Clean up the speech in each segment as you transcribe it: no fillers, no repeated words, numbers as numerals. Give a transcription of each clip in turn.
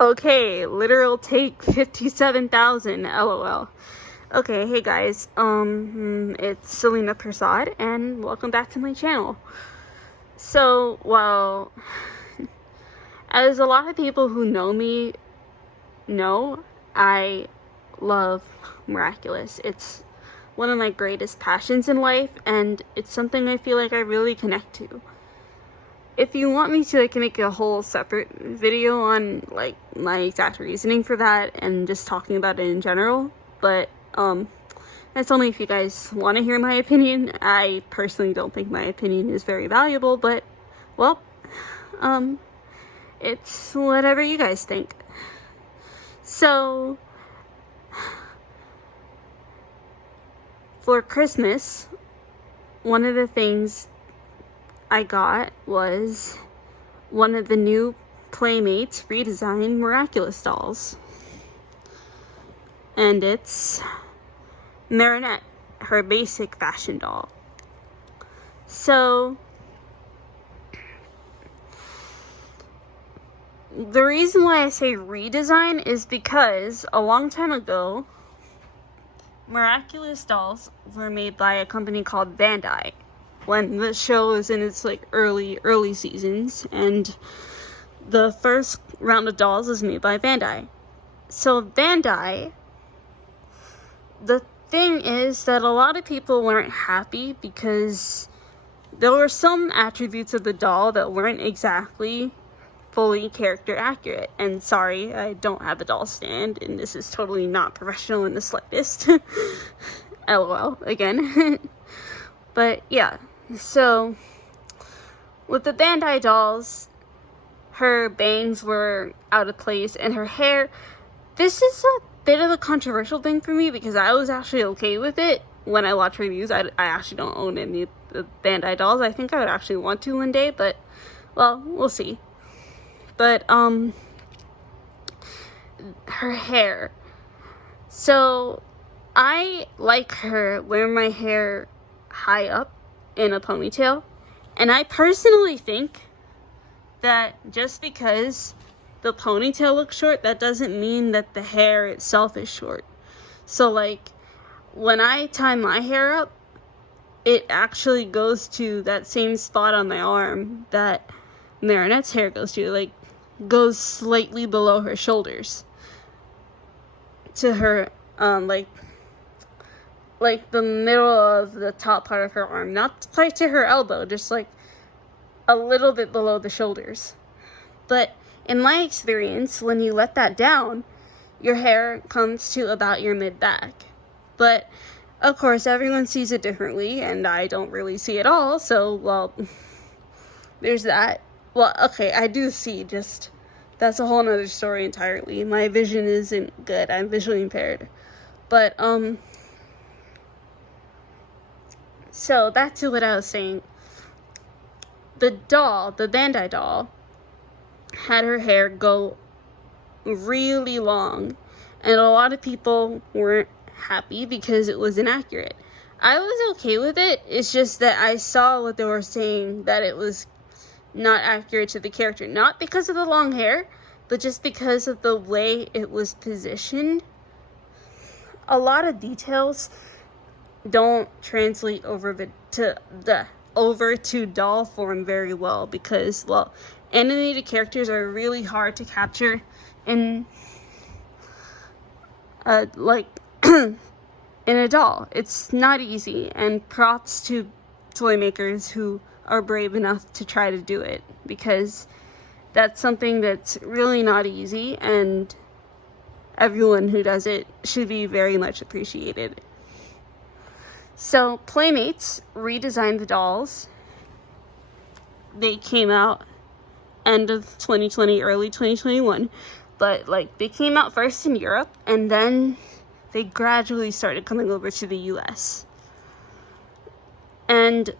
Okay, literal take 57,000, lol. Okay, hey guys, it's Selena Prasad, and welcome back to my channel. So, well, as a lot of people who know me know, I love Miraculous. It's one of my greatest passions in life, and it's something I feel like I really connect to. If you want me to, I can make a whole separate video on, like, my exact reasoning for that and just talking about it in general, but, that's only if you guys want to hear my opinion. I personally don't think my opinion is very valuable, but, well, it's whatever you guys think. So, for Christmas, one of the things I got was one of the new Playmates redesigned Miraculous dolls. And it's Marinette, her basic fashion doll. So, the reason why I say redesign is because a long time ago, Miraculous dolls were made by a company called Bandai, when the show was in its like early seasons, and the first round of dolls was made by Bandai. So Bandai, the thing is that a lot of people weren't happy because there were some attributes of the doll that weren't exactly fully character accurate. And sorry, I don't have a doll stand, and this is totally not professional in the slightest. LOL again. But yeah, so with the Bandai dolls, her bangs were out of place, and her hair, this is a bit of a controversial thing for me because I was actually okay with it when I watch reviews. I actually don't own any of the Bandai dolls. I think I would actually want to one day, but, well, we'll see. But, her hair. So, I like her wearing my hair high up in a ponytail, and I personally think that just because the ponytail looks short, that doesn't mean that the hair itself is short. So, like, when I tie my hair up, it actually goes to that same spot on my arm that Marinette's hair goes to, like, goes slightly below her shoulders to her, like the middle of the top part of her arm, not quite to her elbow, just like a little bit below the shoulders. But in my experience, when you let that down, your hair comes to about your mid-back. But of course, everyone sees it differently, and I don't really see it all, so, well, there's that. Well, okay, I do see, just, that's a whole nother story entirely. My vision isn't good. I'm visually impaired. But, so back to what I was saying. The doll, the Bandai doll, had her hair go really long, and a lot of people weren't happy because it was inaccurate. I was okay with it. It's just that I saw what they were saying, that it was not accurate to the character, not because of the long hair, but just because of the way it was positioned. A lot of details don't translate over to doll form very well because, well, animated characters are really hard to capture in like in a doll. It's not easy, and props to toy makers who are brave enough to try to do it, because that's something that's really not easy, and everyone who does it should be very much appreciated. So Playmates redesigned the dolls. They came out end of 2020, early 2021, but like they came out first in Europe, and then they gradually started coming over to the US. And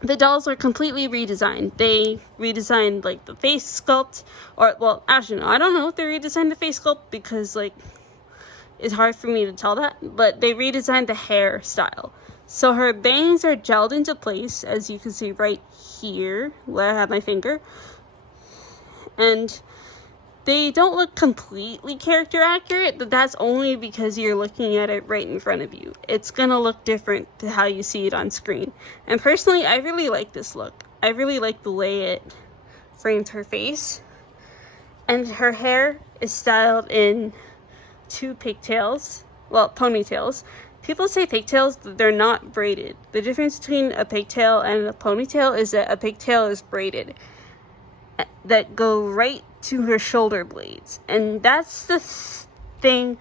the dolls are completely redesigned. They redesigned, like, the face sculpt, or, well, actually, no, I don't know if they redesigned the face sculpt, because, like, it's hard for me to tell that, but they redesigned the hairstyle. So her bangs are gelled into place, as you can see right here, where I have my finger, and they don't look completely character accurate, but that's only because you're looking at it right in front of you. It's gonna look different to how you see it on screen. And personally, I really like this look. I really like the way it frames her face. And her hair is styled in 2 pigtails. Well, ponytails. People say pigtails, but they're not braided. The difference between a pigtail and a ponytail is that a pigtail is braided that go right to her shoulder blades. And that's the thing,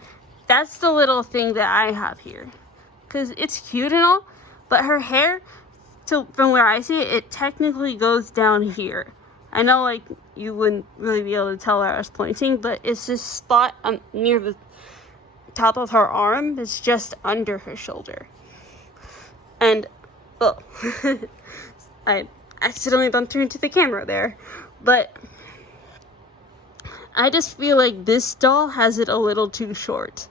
that's the little thing that I have here. Because it's cute and all, but her hair, from where I see it, it technically goes down here. I know, like, you wouldn't really be able to tell where I was pointing, but it's this spot near the top of her arm. It's just under her shoulder. And, oh, I accidentally bumped her into the camera there. But I just feel like this doll has it a little too short.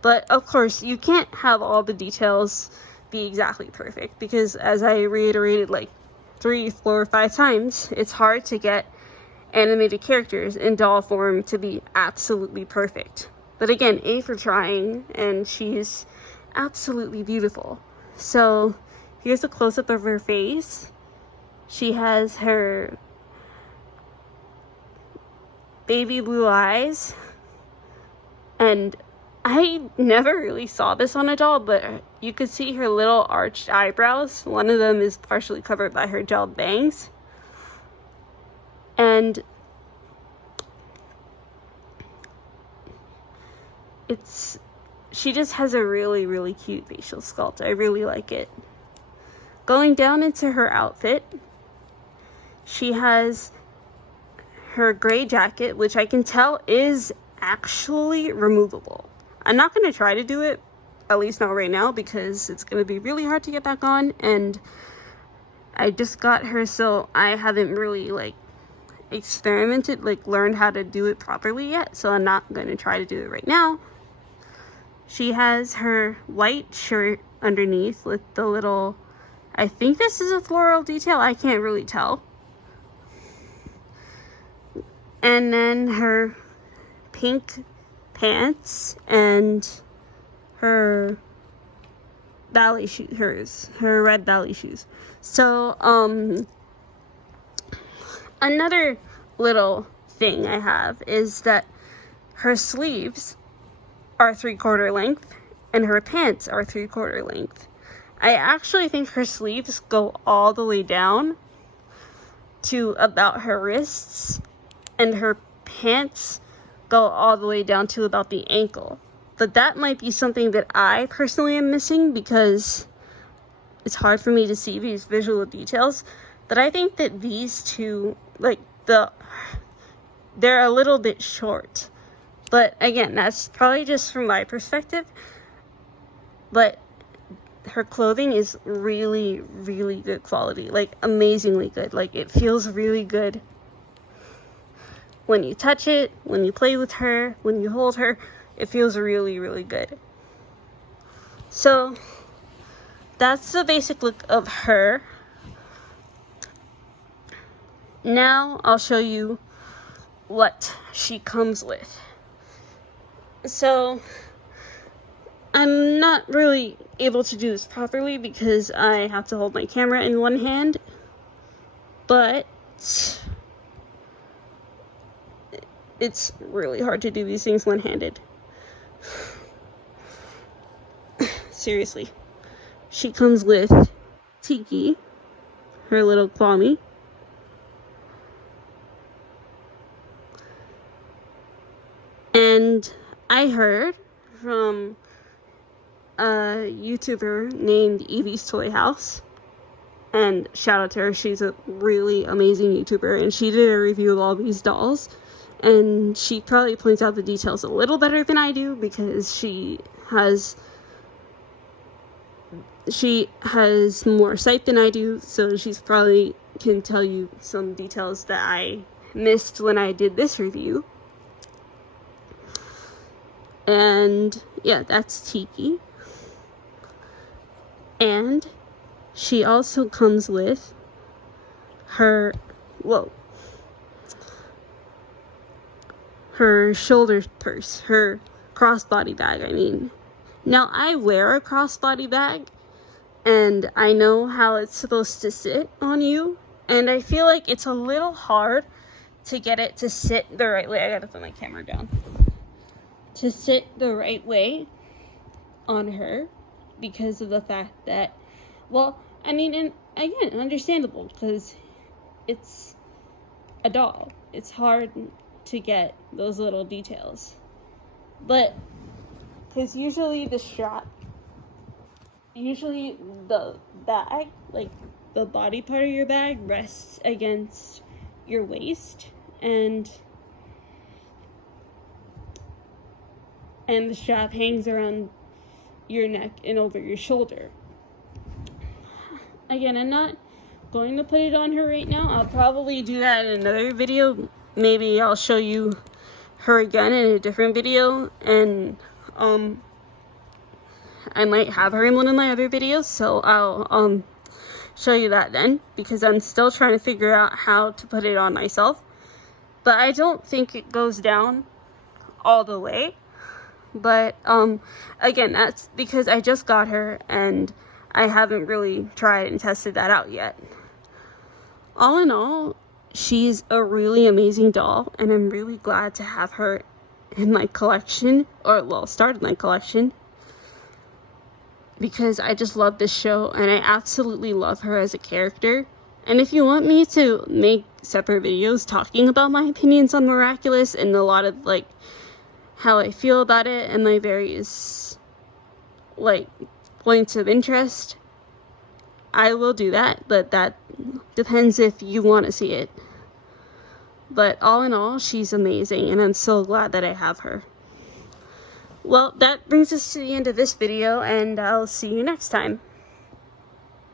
But, of course, you can't have all the details be exactly perfect, because as I reiterated like 3, 4, 5 times, it's hard to get animated characters in doll form to be absolutely perfect. But again, A for trying, and she's absolutely beautiful. So here's a close-up of her face. She has her baby blue eyes, and I never really saw this on a doll, but you could see her little arched eyebrows. One of them is partially covered by her gelled bangs. And she just has a really, really cute facial sculpt. I really like it. Going down into her outfit, she has her gray jacket, which I can tell is actually removable. I'm not going to try to do it, at least not right now, because it's going to be really hard to get back on, and I just got her, so I haven't really, like, experimented, like, learned how to do it properly yet, so I'm not going to try to do it right now. She has her white shirt underneath with the little, I think this is a floral detail, I can't really tell. And then her pink pants and her ballet shoes, her red ballet shoes. So, another little thing I have is that her sleeves are 3/4 length and her pants are 3/4 length. I actually think her sleeves go all the way down to about her wrists, and her pants go all the way down to about the ankle. But that might be something that I personally am missing, because it's hard for me to see these visual details. But I think that these two, like, they're a little bit short. But again, that's probably just from my perspective. But her clothing is really, really good quality. Like, amazingly good. Like, it feels really good when you touch it, when you play with her, when you hold her. It feels really, really good. So that's the basic look of her. Now I'll show you what she comes with. So I'm not really able to do this properly because I have to hold my camera in one hand, but it's really hard to do these things one-handed. Seriously. She comes with Tiki, her little Kwame. And I heard from a YouTuber named Evie's Toy House, and shout out to her, she's a really amazing YouTuber, and she did a review of all these dolls, and she probably points out the details a little better than I do, because she has more sight than I do, so she's probably can tell you some details that I missed when I did this review. And yeah, that's Tiki. And she also comes with her shoulder purse, her crossbody bag, I mean. Now, I wear a crossbody bag, and I know how it's supposed to sit on you, and I feel like it's a little hard to get it to sit the right way. I gotta put my camera down. To sit the right way on her, because of the fact that, well, I mean, and again, understandable, because it's a doll. It's hard to get those little details. But, because usually the strap, usually the bag, like the body part of your bag, rests against your waist, and the strap hangs around your neck and over your shoulder. Again, I'm not going to put it on her right now. I'll probably do that in another video. Maybe I'll show you her again in a different video, and I might have her in one of my other videos, so I'll show you that then, because I'm still trying to figure out how to put it on myself. But I don't think it goes down all the way. But again, that's because I just got her and I haven't really tried and tested that out yet. All in all, she's a really amazing doll, and I'm really glad to have her in my collection, or well, started my collection, because I just love this show and I absolutely love her as a character. And if you want me to make separate videos talking about my opinions on Miraculous and a lot of like how I feel about it and my various like points of interest, I will do that, but that depends if you want to see it. But all in all, she's amazing, and I'm so glad that I have her. Well, that brings us to the end of this video, and I'll see you next time.